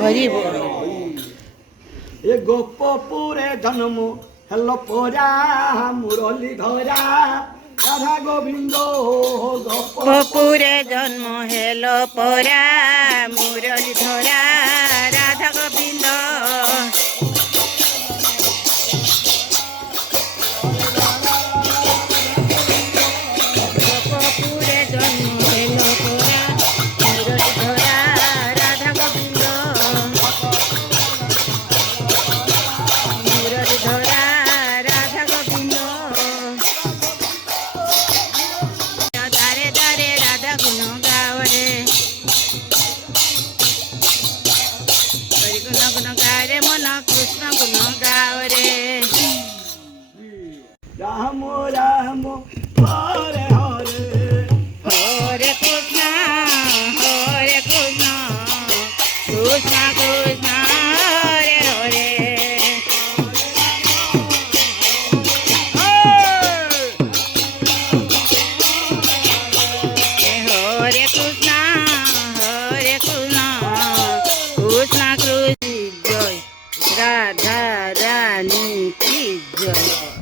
হরি বল। এ গোপপুরে জন্ম হেল পরা মুরলী ধরা রাধা গোবিন্দ গোপপুরে জন্ম হেল পরা মুরলী ধরা রাধা গোবিন্দ। গোপপুরে জন্ম হেল পরা মুরলী ধরা রাধা গোবিন্দ। মুরলী ধরা রাধা গোবিন্দ। দারে দারে রাধা গুণ গাওরে হরি গুণ গুণ গারে মন কৃষ্ণ গুণ গাওরে। রাম রাম হরে হরে হরে কৃষ্ণ কৃষ্ণ কৃষ্ণ হরে হরে। হরে কৃষ্ণ কৃষ্ণ কৃষ্ণ জয় রাধা রানী কি জয়।